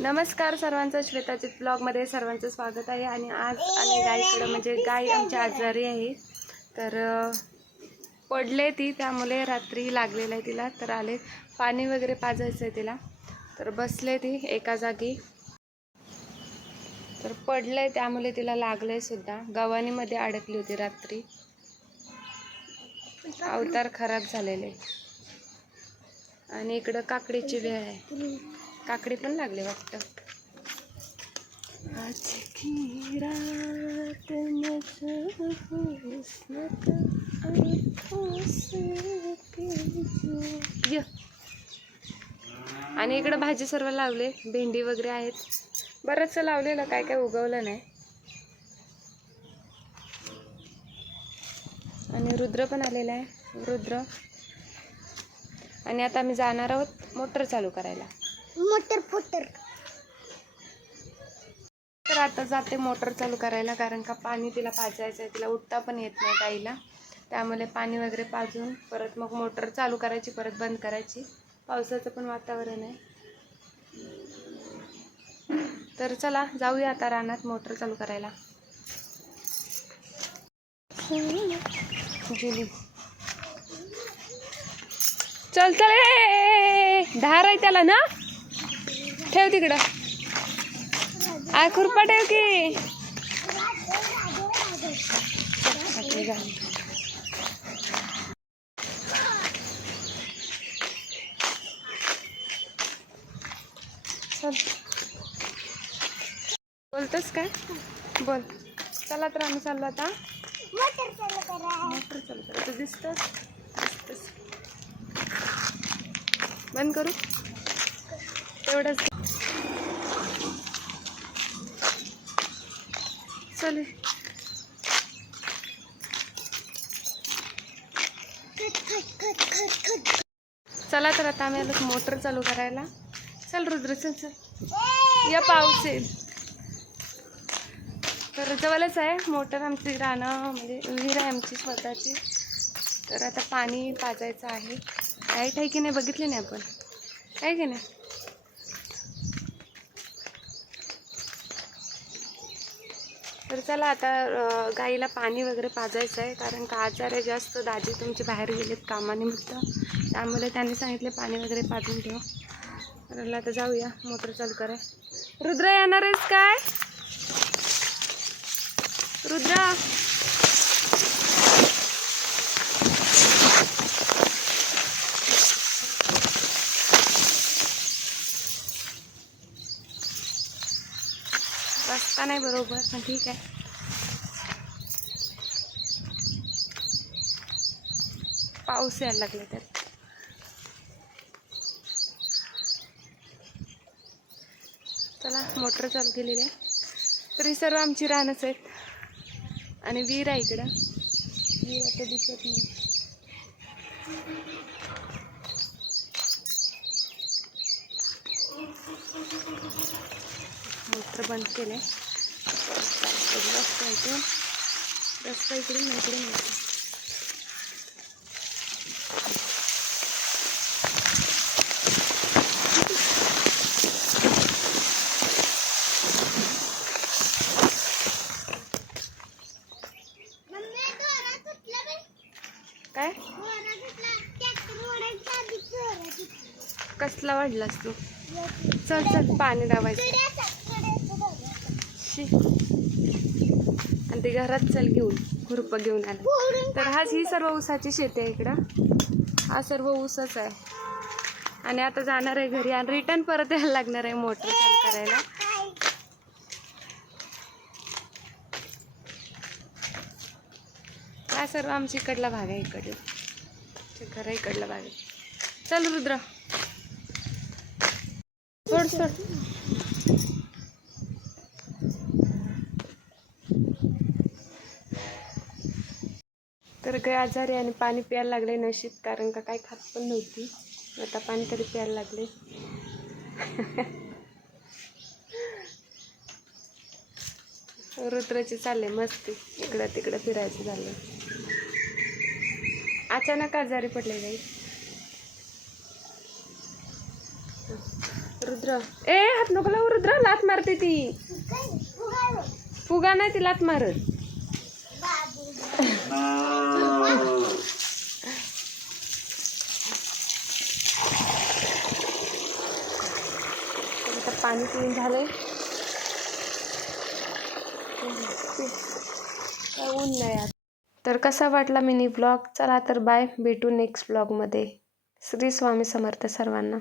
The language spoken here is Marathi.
नमस्कार. सर्वांचं. श्वेताचित ब्लॉगमध्ये सर्वांचं स्वागत आहे. आणि आज आले गायकडं म्हणजे गाय आमची आजारी आहे. तर पडले ती त्यामुळे रात्री लागलेलं आहे तिला. तर आले पाणी वगैरे पाजायचं आहे तिला. तर बसले ती एका जागी. तर पडले त्यामुळे तिला लागलंय सुद्धा. गव्हाणीमध्ये अडकली होती रात्री. अवतार खराब झालेले. आणि इकडं काकडीची वेळ आहे. काकडी पण लागले वाटतं आज की रात. य. आणि इकडं भाजी सर्व लावले भेंडी वगैरे आहेत बरंचसं लावलेलं काय काय उगवलं नाही आणि रुद्र पण आलेला आहे रुद्र आणि आता आम्ही जाणार आहोत मोटर चालू करायला मोटर पोटर तर आता जाते मोटर चालू करायला कारण का पाणी तिला पाजायचं आहे तिला उठता पण येत नाही गाईला त्यामुळे पाणी वगैरे पाजून परत मग मोटर चालू करायची परत बंद करायची पावसाचं पण वातावरण आहे तर चला जाऊया आता रानात मोटर चालू करायला जुली चल चल धार आहे त्याला ना ठेव तिकडं. आय खुरपा ठेव की. बोलतोस काय बोल. चला तर आम्ही चाललो आता. मोटर चालू करा. तू दिसत बंद करू? तेवढंच. मसाले चला तर आता आम्ही आलो मोटर चालू करायला. चल रुद्र चल चल. या पाऊस येईल तर जवळच आहे मोटर आमची राहणं म्हणजे विहीर आहे आमची स्वतःची. तर आता पाणी पाजायचं आहे. लाइट आहे की नाही बघितले नाही आपण? आहे की नाही? तर चला आता गाईला पाणी वगैरे पाजायचं आहे कारण का आजार आहे जास्त दाजी तुमचे बाहेर गेलेत कामानिमित्त. त्यामुळे त्यांनी सांगितले पाणी वगैरे पाजून ठेव. तर आता जाऊया मोटर चालू कराय. रुद्र येणार आहेस काय? रुद्र रस्ता नाही बरोबर पण ठीक आहे. पाऊस यायला लागला तर. चला मोटर चालू केलेली आहे. तरी सर्व आमची रानच आहेत. आणि विहीर आहे इकडं. विहीर आता दिसत नाही. मोटर बंद केले इकडून रस्ता इकडून नाही इकडून बे काय? कसला वाढलास तू? चल चल पाणी दाबायचं. आणि ते घरात चल घेऊन खुरपं घेऊन आलं. तर हाच ही सर्व ऊसाची शेती आहे इकडं. हा सर्व ऊसच आहे. आणि आता जाणार आहे घरी आणि रिटर्न परत यायला लागणार आहे मोटर चालू करायला. काय हा सर्व आमच्या इकडला भाग आहे इकडला घर इकडला भाग आहे. चल रुद्र. सोड सोड. तर काही आजारी आणि पाणी प्यायला लागले नशीब कारण का काही खात पण नव्हती. आता पाणी तरी प्यायला लागले रुद्राचे चालले मस्ती. इकडं तिकडं फिरायचं झालं अचानक आजारी पडले गाई रुद्र. ए हात नको लावू रुद्र. लात मारते ती. फुगा नाही ती लात मारत. पाणी पिऊन झालंय. ऊन नाही तर कसा वाटला मिनी ब्लॉग? चला तर बाय. भेटू नेक्स्ट ब्लॉगमध्ये. श्री स्वामी समर्थ सर्वांना.